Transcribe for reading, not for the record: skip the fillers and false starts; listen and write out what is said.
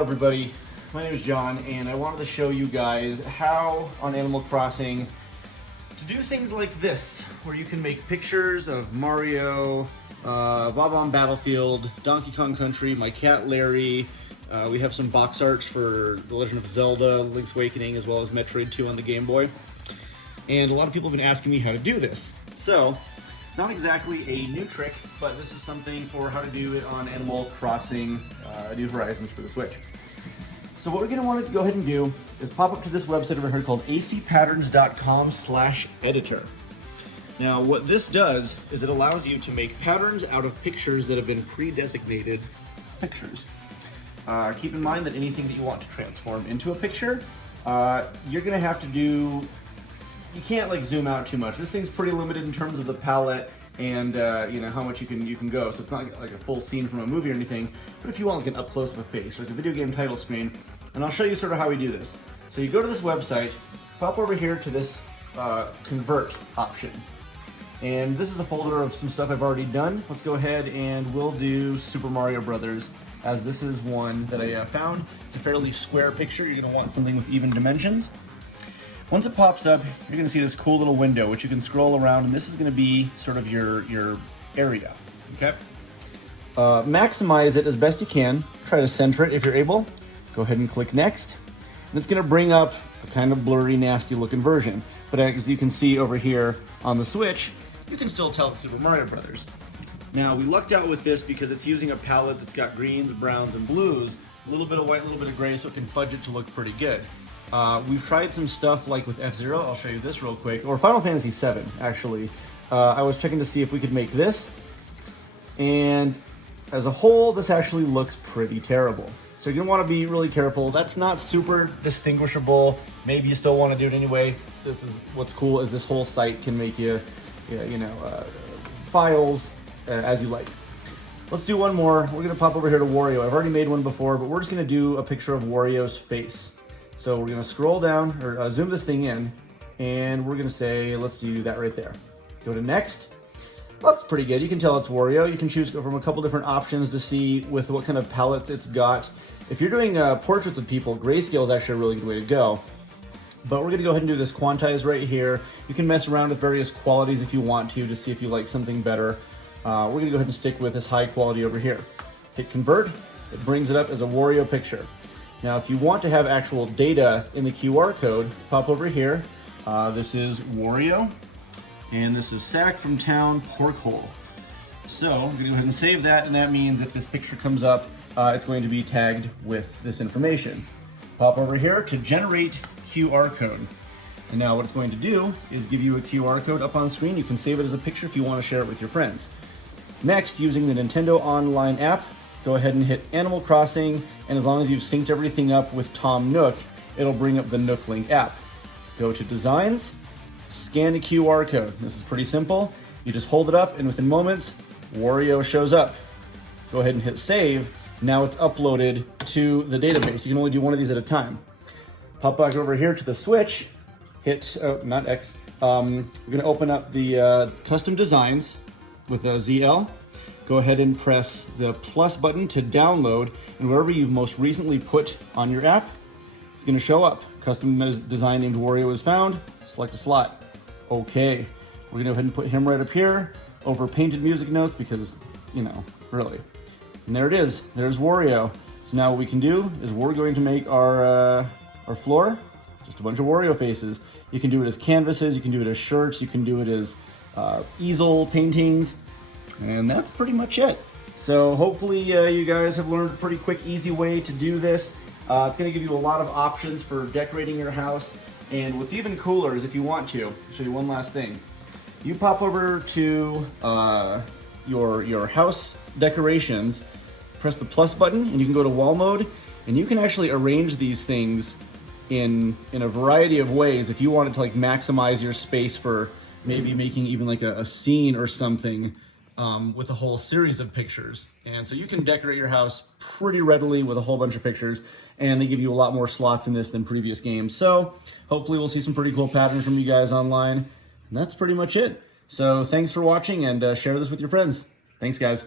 Hello everybody, my name is John and I wanted to show you guys how on Animal Crossing to do things like this, where you can make pictures of Mario, Bob-omb Battlefield, Donkey Kong Country, my cat Larry. We have some box arts for The Legend of Zelda, Link's Awakening, as well as Metroid 2 on the Game Boy. And a lot of people have been asking me how to do this. So, it's not exactly a new trick, but this is something for how to do it on Animal Crossing New Horizons for the Switch. So what we're going to want to go ahead and do is pop up to this website over here called acpatterns.com/editor. Now what this does is it allows you to make patterns out of pictures that have been pre-designated pictures. Keep in mind that anything that you want to transform into a picture, you're going to have to do, you can't like zoom out too much. This thing's pretty limited in terms of the palette and you know how much you can go. So it's not like a full scene from a movie or anything, but if you want like an up close of a face, or like a video game title screen, and I'll show you sort of how we do this. So you go to this website, pop over here to this convert option. And this is a folder of some stuff I've already done. Let's go ahead and we'll do Super Mario Brothers, as this is one that I found. It's a fairly square picture. You're gonna want something with even dimensions. Once it pops up, you're gonna see this cool little window, which you can scroll around, and this is gonna be sort of your area, okay? Maximize it as best you can. Try to center it if you're able. Go ahead and click next. And it's gonna bring up a kind of blurry, nasty looking version. But as you can see over here on the Switch, you can still tell it's Super Mario Brothers. Now, we lucked out with this because it's using a palette that's got greens, browns, and blues, a little bit of white, a little bit of gray, so it can fudge it to look pretty good. We've tried some stuff like with F-Zero, I'll show you this real quick, or Final Fantasy VII, actually. I was checking to see if we could make this, and as a whole, this actually looks pretty terrible. So you're gonna wanna be really careful. That's not super distinguishable. Maybe you still wanna do it anyway. This is what's cool, is this whole site can make you, files as you like. Let's do one more. We're gonna pop over here to Wario. I've already made one before, but we're just gonna do a picture of Wario's face. So we're gonna scroll down, or zoom this thing in, and we're gonna say, let's do that right there. Go to next. Well, that's pretty good. You can tell it's Wario. You can choose from a couple different options to see with what kind of palettes it's got. If you're doing portraits of people, grayscale is actually a really good way to go. But we're gonna go ahead and do this quantize right here. You can mess around with various qualities if you want to see if you like something better. We're gonna go ahead and stick with this high quality over here. Hit convert, it brings it up as a Wario picture. Now, if you want to have actual data in the QR code, pop over here. This is Wario, and this is Sack from Town Pork Hole. So I'm gonna go ahead and save that, and that means if this picture comes up, it's going to be tagged with this information. Pop over here to generate QR code. And now what it's going to do is give you a QR code up on screen. You can save it as a picture if you want to share it with your friends. Next, using the Nintendo Online app, go ahead and hit Animal Crossing, and as long as you've synced everything up with Tom Nook, it'll bring up the Nook Link app. Go to Designs, scan the QR code. This is pretty simple. You just hold it up, and within moments, Wario shows up. Go ahead and hit Save. Now it's uploaded to the database. You can only do one of these at a time. Pop back over here to the Switch, hit, not X. We're gonna open up the Custom Designs with a ZL. Go ahead and press the plus button to download, and wherever you've most recently put on your app, it's gonna show up. Custom design named Wario is found, select a slot. Okay, we're gonna go ahead and put him right up here over painted music notes because, really. And there it is, there's Wario. So now what we can do is we're going to make our floor just a bunch of Wario faces. You can do it as canvases, you can do it as shirts, you can do it as easel paintings, and that's pretty much it. So hopefully you guys have learned a pretty quick, easy way to do this. It's gonna give you a lot of options for decorating your house, and what's even cooler is if you want to, I'll show you one last thing. You pop over to your house decorations, press the plus button, and you can go to wall mode, and you can actually arrange these things in a variety of ways. If you wanted to like maximize your space for maybe making even like a scene or something with a whole series of pictures. And so you can decorate your house pretty readily with a whole bunch of pictures, and they give you a lot more slots in this than previous games. So hopefully we'll see some pretty cool patterns from you guys online. And that's pretty much it. So thanks for watching, and share this with your friends. Thanks, guys.